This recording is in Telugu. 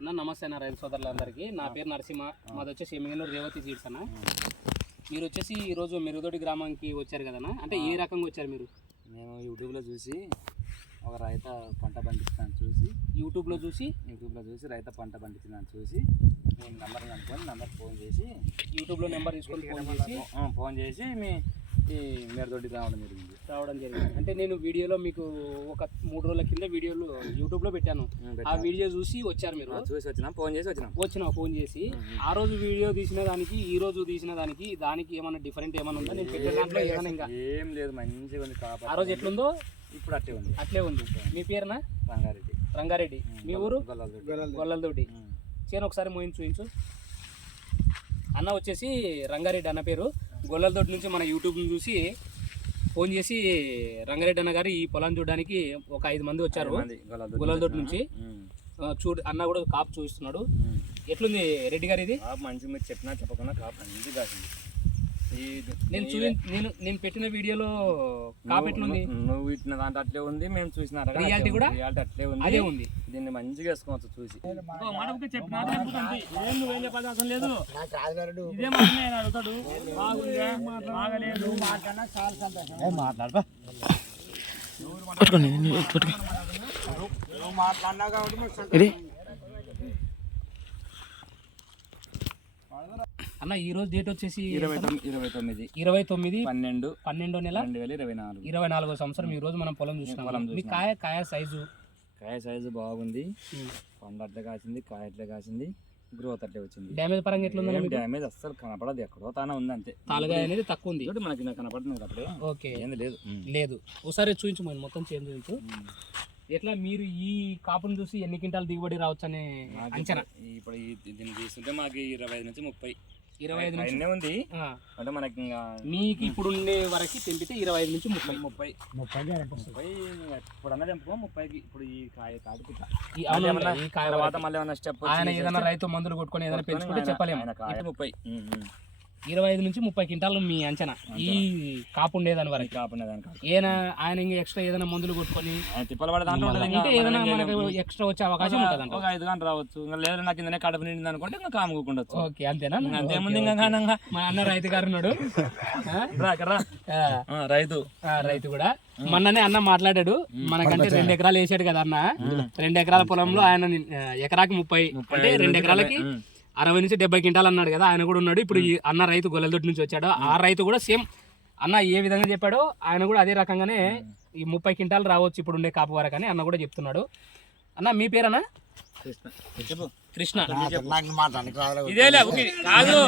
అన్న నమస్తే అన్న రైతు సోదరులందరికీ. నా పేరు నరసింహ, మాది వచ్చేసి ఎమ్మిగనూరు రేవతి సీడ్స్ అన్న. మీరు వచ్చేసి ఈరోజు మెరుగుదొడ్డి గ్రామానికి వచ్చారు కదన్నా, అంటే ఏ రకంగా వచ్చారు మీరు? మేము యూట్యూబ్లో చూసి ఒక రైత పంట పండించినాను చూసి యూట్యూబ్లో చూసి రైత పంట పండించినాను చూసి నేను నెంబర్ కనుక్కొని నెంబర్ ఫోన్ చేసి యూట్యూబ్లో నెంబర్ తీసుకొని ఫోన్ చేసి ఈ మెరుగుదొడ్డికి రావడం జరిగింది. అంటే నేను వీడియోలో మీకు ఒక 3 రోజుల కింద వీడియోలు యూట్యూబ్లో పెట్టాను. ఆ వీడియో చూసి వచ్చారు మీరు? చూసి వచ్చినాం, ఫోన్ చేసి ఆ రోజు వీడియో తీసిన దానికి ఈ రోజు తీసిన దానికి ఏమైనా డిఫరెంట్ ఏమైనా ఉందా? నేను పెట్టిన దాంట్లో ఏమైనా ఏం లేదు, మంచిగా ఉంది. ఆ రోజు ఎట్లుందో ఇప్పుడు అట్లే ఉంది. మీ పేరునా? రంగారెడ్డి. మీ ఊరు? గొల్లలతోటి. చేను ఒకసారి చూపించు అన్న. వచ్చేసి రంగారెడ్డి అన్న పేరు. గొల్లలతోటి నుంచి మన యూట్యూబ్ని చూసి ఫోన్ చేసి రంగారెడ్డి అన్న గారు ఈ పొలాన్ని చూడడానికి ఒక 5 మంది వచ్చారు గొల్లలతోటి నుంచి. అన్న కూడా కాపు చూపిస్తున్నాడు. ఎట్లుంది రెడ్డి గారు? ఇది మంచి మీరు చెప్పినా చెప్పకుండా కాపు మంచి కాసింది. నేను పెట్టిన వీడియోలో కాపు ఎట్లుంది? నువ్వు ఇట్టిన దాంట్లో అట్లే ఉంది, మేము చూసిన రియాలిటీ కూడా అట్లే ఉంది. అదే ఉంది. దీన్ని మంచిగా వేసుకోవచ్చు చూసి. లేదు అన్న. ఈ రోజు డేట్ వచ్చేసి 29/12/2024 24వ సంవత్సరం. ఈ రోజు మనం పొలం చూసినాం. మీ కాయ సైజు బాగుంది. పండు అట్లే కాసింది, కాయ అట్లే కాసింది, గ్రోత్ అట్లే వచ్చింది. డ్యామేజ్ పరంగా ఎట్లా ఉంది? డ్యామేజ్ అస్సలు కనపడదు, ఎక్కడో తానే ఉంది అంతే. తాలుగాయ అనేది తక్కువ ఉంది. మనకి కనపడుతుంది అప్పుడే. ఓకే, ఏంది లేదు. ఒకసారి చూపించు, మొత్తం చేంజ్ చూపించు. ఎట్లా మీరు ఈ కాపును చూసి ఎన్ని క్వింటాలు దిగుబడి రావచ్చు అనే అంచనా? ఇప్పుడు దీన్ని తీసుకుంటే మాకు 25 నుంచి 30 ఉంది. అంటే మనకి మీకు ఇప్పుడు ఉండే వరకు తెంపితే 25 నుంచి 30 ఇప్పుడన్నా తెంపుకో 30కి. ఇప్పుడు ఈ కాయ కాడుకుంటా స్టెప్ ఆయన ఏదైనా రైతు మందులు కొట్టుకొని ఏదైనా పెంచుకుంటే చెప్పలేము. 25 నుంచి 30 క్వింటాలు మీ అంచనా ఈ కాపు ఉండేదాని వరకు. ఆయన ఇంకా ఎక్స్ట్రా ఏదైనా మందులు కొట్టుకొని ఏదైనా మనకు ఎక్స్ట్రా వచ్చే అవకాశం ఉంటుంది. ఒక 5 గంటలు రావచ్చు. ఇంకా లేదా నాకు కిందనే కడుపు నిండింది అనుకుంటే ఇంకా కాముకుండొచ్చు. ఓకే, అంతేనా? అంతేముంది. మా అన్న రైతు గారు ఉన్నాడు, రైతు కూడా. మొన్ననే అన్న మాట్లాడాడు. మనకంటే 2 ఎకరాలు వేసాడు కదా అన్న. 2 ఎకరాల పొలంలో ఆయన ఎకరాకి 30 అంటే 2 ఎకరాలకి 60 నుంచి 70 క్వింటాలు అన్నాడు కదా. ఆయన కూడా ఉన్నాడు. ఇప్పుడు ఈ అన్న రైతు గొల్లలతోటి నుంచి వచ్చాడు. ఆ రైతు కూడా సేమ్ అన్న ఏ విధంగా చెప్పాడో ఆయన కూడా అదే రకంగానే ఈ 30 క్వింటాలు రావచ్చు ఇప్పుడు ఉండే కాపు వరకు అని అన్న కూడా చెప్తున్నాడు. అన్న మీ పేరన్నా? కృష్ణ. ఇదేలే కాదు.